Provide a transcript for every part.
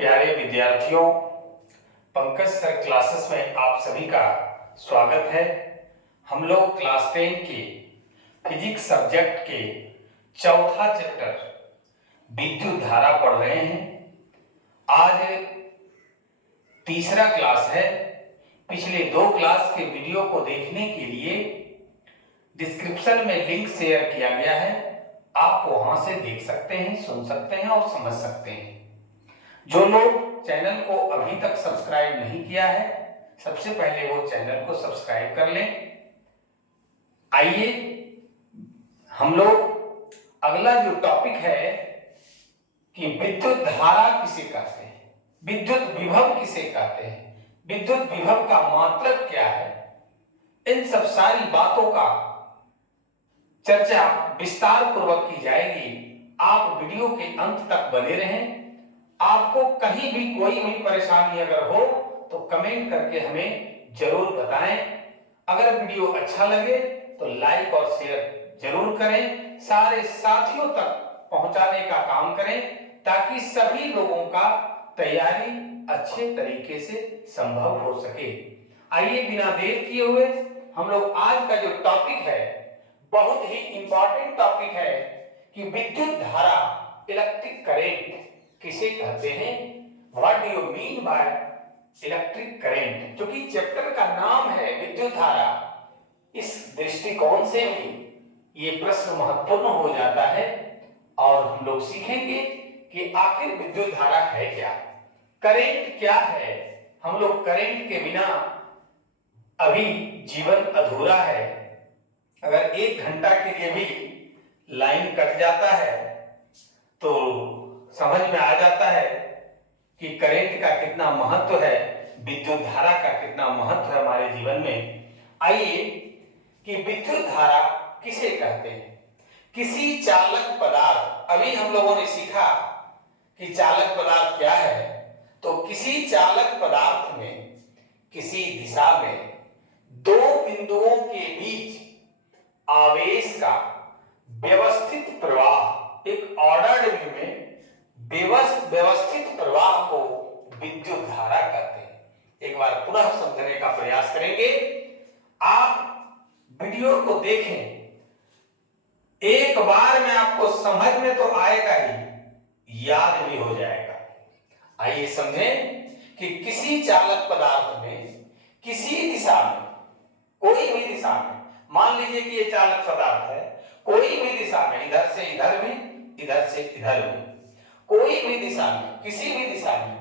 प्यारे विद्यार्थियों, Pankaj sir classes में आप सभी का स्वागत है। हम लोग क्लास 10 के फिजिक्स सब्जेक्ट के चौथा चैप्टर विद्युत धारा पढ़ रहे हैं। आज तीसरा क्लास है। पिछले 2 क्लास के वीडियो को देखने के लिए डिस्क्रिप्शन में लिंक शेयर किया गया है। आप वहां से देख सकते हैं, सुन सकते हैं और समझ सकते हैं। जो लोग चैनल को अभी तक सब्सक्राइब नहीं किया है, सबसे पहले वो चैनल को सब्सक्राइब कर लें। आइए हम लोग अगला जो टॉपिक है कि विद्युत धारा किसे कहते हैं, विद्युत विभव किसे कहते हैं, विद्युत विभव का मात्रक क्या है, इन सब सारी बातों का चर्चा विस्तार पूर्वक की जाएगी। आप वीडियो के अंत तक बने रहें। आपको कहीं भी कोई भी परेशानी अगर हो तो कमेंट करके हमें जरूर बताएं। अगर वीडियो अच्छा लगे तो लाइक और शेयर जरूर करें। सारे साथियों तक पहुंचाने का काम करें ताकि सभी लोगों का तैयारी अच्छे तरीके से संभव हो सके। आइए बिना देर किए हुए हम लोग आज का जो टॉपिक है, बहुत ही इंपॉर्टेंट टॉपिक है कि विद्युत धारा, इलेक्ट्रिक करंट किसे कहते हैं, what do you mean by electric current. जो कि चैप्टर का नाम है विद्युत धारा, इस दृष्टिकोण से भी ये प्रश्न महत्वपूर्ण हो जाता है और हम लोग सीखेंगे कि आखिर विद्युत धारा है क्या, करंट क्या है। हम लोग करंट के बिना अभी जीवन अधूरा है। अगर 1 घंटा के लिए भी लाइन कट जाता है तो समझ में आ जाता है कि करंट का कितना महत्व है, विद्युत धारा का कितना महत्व है हमारे जीवन में। आइए कि विद्युत धारा किसे कहते हैं। किसी चालक पदार्थ, अभी हम लोगों ने सीखा कि चालक पदार्थ क्या है, तो किसी चालक पदार्थ में किसी दिशा में 2 बिंदुओं के बीच आवेश का व्यवस्थित प्रवाह, एक ऑर्डर्ड वे में व्यवस्थित प्रवाह को विद्युत धारा कहते हैं। एक बार पुनः समझने का प्रयास करेंगे। आप वीडियो को देखें, एक बार में आपको समझ में तो आएगा ही, याद भी हो जाएगा। आइए समझें कि किसी चालक पदार्थ में किसी दिशा में, कोई भी दिशा में, मान लीजिए कि ये चालक पदार्थ है, कोई भी दिशा में, इधर से इधर भी, इधर से इधर भी, कोई भी दिशा में, किसी भी दिशा में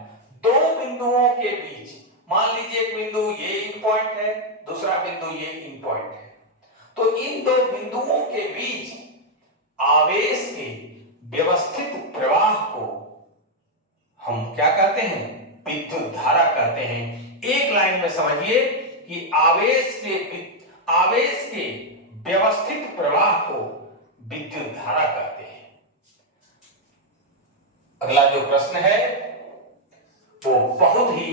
2 बिंदुओं के बीच, मान लीजिए एक बिंदु ये इन पॉइंट है, दूसरा बिंदु ये इन पॉइंट है, तो इन 2 बिंदुओं के बीच आवेश के व्यवस्थित प्रवाह को हम क्या कहते हैं, विद्युत धारा कहते हैं। एक लाइन में समझिए कि आवेश के व्यवस्थित प्रवाह को विद्युत धारा कहते हैं। अगला जो प्रश्न है वो बहुत ही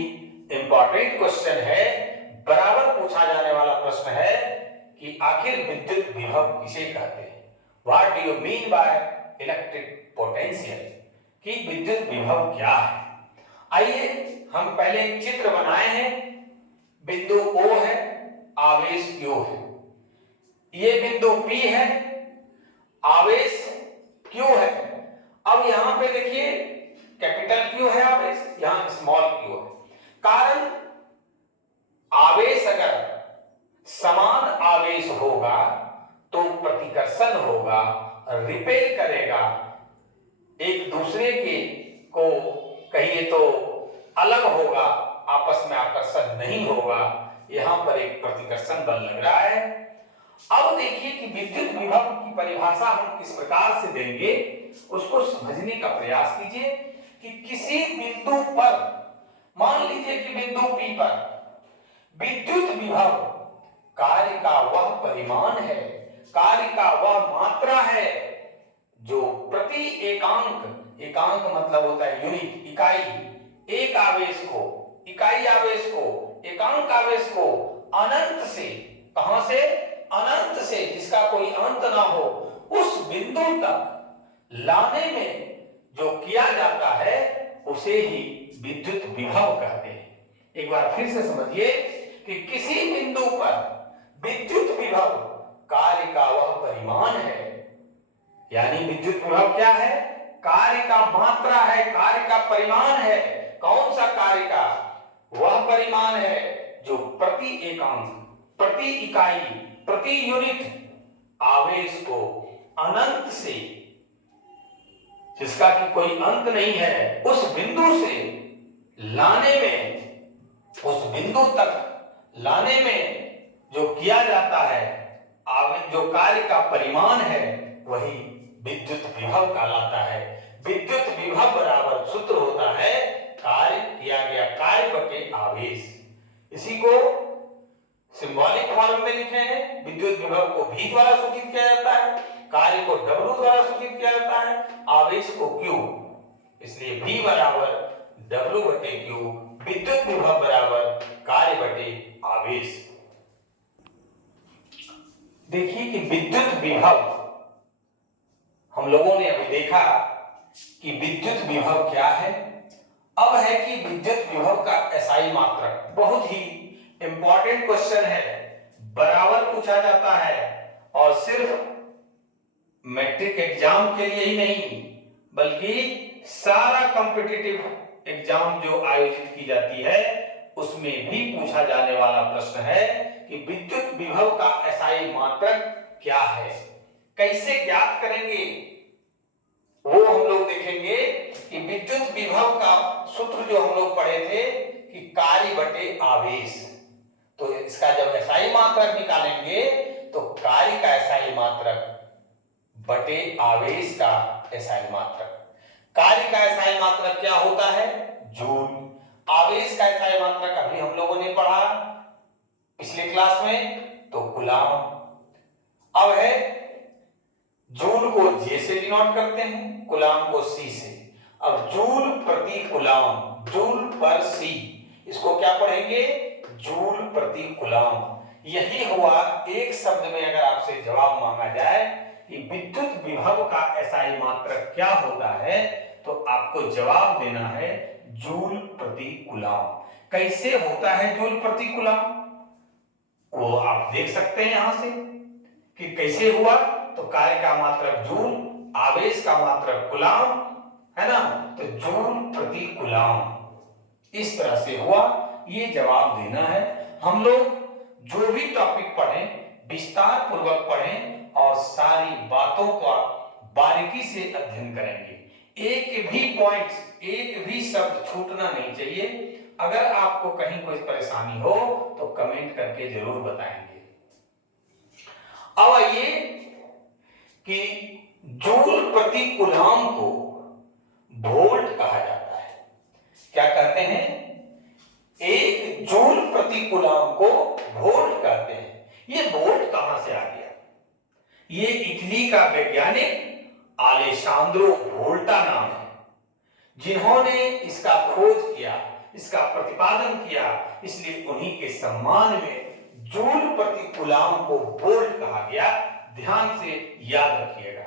इंपॉर्टेंट क्वेश्चन है, बराबर पूछा जाने वाला प्रश्न है कि आखिर विद्युत विभव किसे कहते हैं, what do you mean by electric potential, कि विद्युत विभव क्या है। आइए हम पहले एक चित्र बनाए हैं। बिंदु O है, आवेश Q है, ये बिंदु P है, आवेश Q है। अब यहां पे देखिए कैपिटल Q है आवेश, यहां स्मॉल q है। कारण आवेश अगर समान आवेश होगा तो प्रतिकर्षण होगा, रिपेल करेगा, एक दूसरे के को कहिए तो अलग होगा, आपस में आकर्षण नहीं होगा। यहां पर एक प्रतिकर्षण बल लग रहा है। अब देखिए कि विद्युत विभव की परिभाषा हम किस प्रकार से देंगे, उसको समझने का प्रयास कीजिए कि किसी बिंदु पर, मान लीजिए कि बिंदु P पर विद्युत विभव कार्य का वह परिमाण है, कार्य का वह मात्रा है जो प्रति एकांक मतलब होता है यूनिट, इकाई, एक आवेश को, इकाई आवेश को, एकांक आवेश को अनंत से, कहां से, अनंत से, जिसका कोई अंत ना हो, उस बिंदु तक लाने में जो किया जाता है उसे ही विद्युत विभव कहते हैं। एक बार फिर से समझिए कि किसी बिंदु पर विद्युत विभव कार्य का वह परिमाण है, यानी विद्युत विभव क्या है? कार्य का मात्रा है, कार्य का परिमाण है। कौन सा कार्य का? वह परिमाण है जो प्रति एकांक, प्रति इकाई, प्रति यूनिट आवेश को अनंत से, जिसका कि कोई अंत नहीं है, उस बिंदु से लाने में, उस बिंदु तक लाने में जो किया जाता है, जो कार्य का परिमाण है, वही विद्युत विभव कहलाता है। विद्युत विभव बराबर सूत्र होता है कार्य किया गया कार्य बटे आवेश। इसी को सिंबॉलिक फॉर्म में लिखे हैं। विद्युत विभव को V द्वारा सूचित किया जाता है, कार्य को W द्वारा सूचित किया जाता है, आवेश को Q। इसलिए V बराबर W बटे Q, विद्युत विभव बराबर कार्य बटे आवेश। देखिए कि विद्युत विभव, हम लोगों ने अभी देखा कि विद्युत विभव क्या है। अब है कि विद्युत विभव का एसआई मात्रक। बहुत ही इंपॉर्टेंट क्वेश्चन है, बराबर पूछा जाता है, और सिर्फ मैट्रिक एग्जाम के लिए ही नहीं बल्कि सारा कॉम्पिटिटिव एग्जाम जो आयोजित की जाती है उसमें भी पूछा जाने वाला प्रश्न है कि विद्युत विभव का एसआई मात्रक क्या है, कैसे ज्ञात करेंगे, वो हम लोग देखेंगे। कि विद्युत विभव का सूत्र जो हम लोग पढ़े थे कि कार्य बटे आवेश, तो इसका जब एसआई मात्रक निकालेंगे तो कार्य का एसआई मात्रक बटे आवेश का एसआई मात्रक। कार्य का एसआई मात्रक क्या होता है? जूल। आवेश का एसआई मात्रक अभी हम लोगों ने पढ़ा पिछले क्लास में, तो कूलाम। अब है जूल को J से डिनोट करते हैं, कूलाम को C से। अब जूल प्रति कूलाम, जूल पर C, इसको क्या पढ़ेंगे? जूल प्रति कूलाम। यही हुआ। एक शब्द में अगर आपसे जवाब मांगा जाए कि विद्युत विभव का एसआई मात्रक क्या होता है, तो आपको जवाब देना है जूल प्रति कूलाम। कैसे होता है जूल प्रति कूलाम? वो आप देख सकते हैं यहां से कि कैसे हुआ। तो कार्य का मात्रक जूल, आवेश का मात्रक कूलाम, है ना, तो जूल प्रति कूलाम। इस तरह से हुआ। ये जवाब देना है। हम लोग जो भी टॉपिक पढ़ें विस्तार पूर्वक पढ़ें और सारी बातों का बारीकी से अध्ययन करेंगे। एक भी पॉइंट, एक भी शब्द छूटना नहीं चाहिए। अगर आपको कहीं कोई परेशानी हो तो कमेंट करके जरूर बताएंगे। अब आइए कि जूल प्रति कूलाम को वोल्ट कहा जाता है। क्या कहते हैं? एक जूल प्रति कूलाम को वोल्ट कहते हैं। ये वोल्ट कहां से आ गया? ये इटली का वैज्ञानिक अलेसांद्रो वोल्टा नाम है, जिन्होंने इसका खोज किया, इसका प्रतिपादन किया। इसलिए उन्हीं के सम्मान में जूल प्रति कूलाम को वोल्ट कहा गया। ध्यान से याद रखिएगा।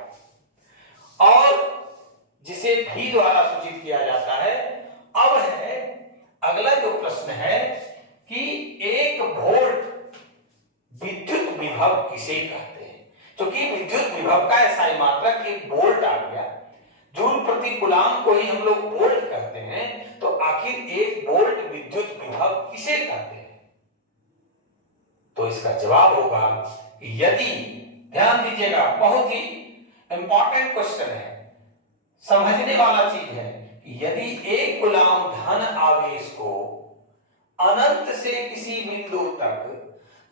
और जिसे V द्वारा सूचित किया जाता है। अब है अगला जो प्रश्न है कि एक वोल्ट विद्युत विभव किसे कहते हैं? क्योंकि विद्युत विभव का एसआई मात्रक एक वोल्ट आ गया, जूल प्रति कूलाम को ही हम लोग वोल्ट कहते हैं, तो आखिर एक वोल्ट विद्युत विभव किसे कहते हैं? तो इसका जवाब होगा यदि, ध्यान दीजिएगा, बहुत ही इंपॉर्टेंट क्वेश्चन है, समझने वाला चीज है कि यदि एक कूलाम धन आवेश को अनंत से किसी बिंदु तक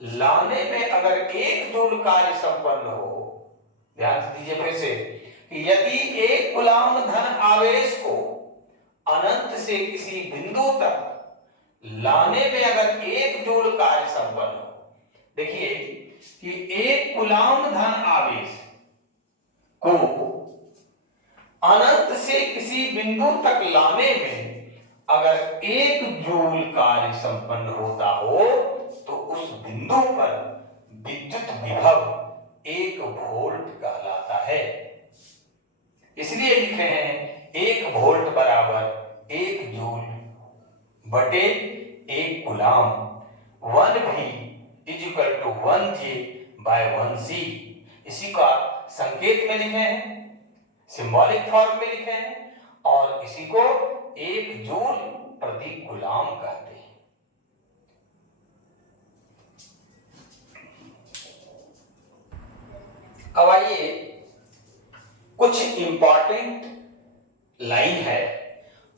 लाने में अगर 1 जूल कार्य संपन्न हो, ध्यान से दीजिए फिर से, कि यदि एक कूलाम धन आवेश को अनंत से किसी बिंदु तक लाने में अगर 1 जूल कार्य संपन्न हो, देखिए कि एक कूलाम धन आवेश को अनंत से किसी बिंदु तक लाने में अगर 1 जूल कार्य संपन्न होता हो, तो उस बिंदु पर विद्युत विभव 1 वोल्ट कहलाता है। इसलिए लिखे हैं 1 वोल्ट बराबर 1 जूल बटे 1 coulomb, 1V is equal to 1J by 1C। इसी का संकेत में लिखे हैं, सिंबॉलिक फॉर्म में लिखे हैं, और इसी को 1 जूल प्रति कूलाम कहते हैं। अब आइए, कुछ इंपॉर्टेंट लाइन है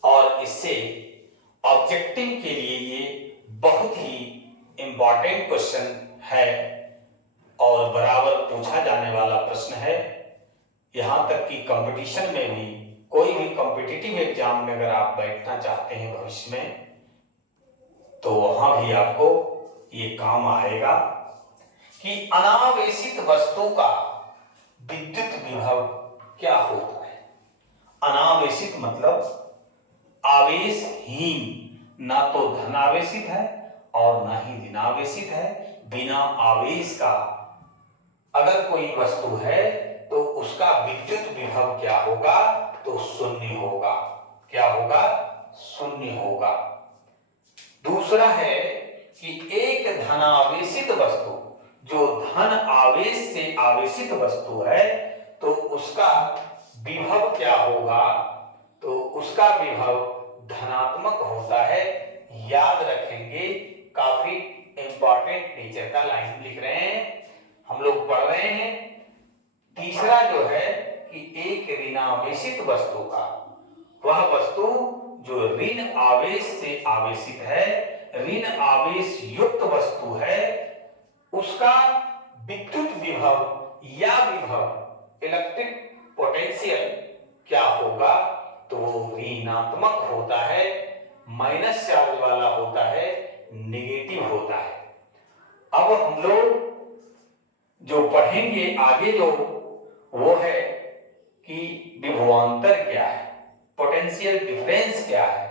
और इससे ऑब्जेक्टिव के लिए ये बहुत ही इंपॉर्टेंट क्वेश्चन है और बराबर पूछा जाने वाला प्रश्न है। यहां तक कि कंपटीशन में भी, कोई भी कॉम्पिटिटिव एग्जाम में अगर आप बैठना चाहते हैं भविष्य में, तो वहां भी आपको ये काम आएगा कि अनावेशित वस्तु का विद्युत विभव क्या होता है। अनावेशित मतलब आवेशहीन, ना तो धनावेशित है और ना ही ऋणावेशित है। बिना आवेश का अगर कोई वस्तु है तो उसका विद्युत विभव क्या होगा, तो शून्य होगा। क्या होगा? शून्य होगा। दूसरा है कि एक धनावेशित वस्तु, जो धन आवेश से आवेशित वस्तु है, तो उसका विभव क्या होगा, तो उसका विभव धनात्मक होता है। याद रखेंगे, काफी इंपॉर्टेंट नेचर का लाइन लिख रहे हैं, हम लोग पढ़ रहे हैं। तीसरा जो है कि एक ऋणावेशित वस्तु का, वह वस्तु जो ऋण आवेश से आवेशित है, ऋण आवेश युक्त वस्तु है, उसका विद्युत विभव या विभव इलेक्ट्रिक पोटेंशियल क्या होगा, तो ऋणात्मक होता है, माइनस चार्ज वाला होता है, नेगेटिव होता है। अब हम लोग जो पढ़ेंगे आगे जो, वो है कि विभवांतर क्या है, पोटेंशियल डिफरेंस क्या है,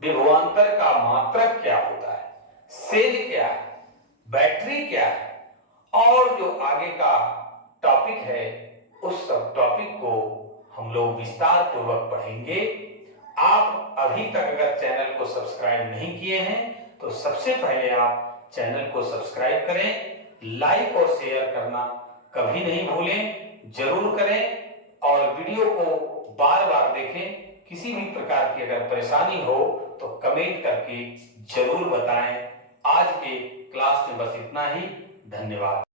विभवांतर का मात्रक क्या होता है, सेल क्या है, बैटरी क्या है, और जो आगे का टॉपिक है उस सब टॉपिक को हम लोग विस्तार पूर्वक पढ़ेंगे। आप अभी तक अगर चैनल को सब्सक्राइब नहीं किए हैं तो सबसे पहले आप चैनल को सब्सक्राइब करें, लाइक और शेयर करना कभी नहीं भूलें, जरूर करें, और वीडियो को बार बार देखें। किसी भी प्रकार की अगर परेशानी हो तो कमेंट करके जरूर बताएं। आज के क्लास में बस इतना ही। धन्यवाद।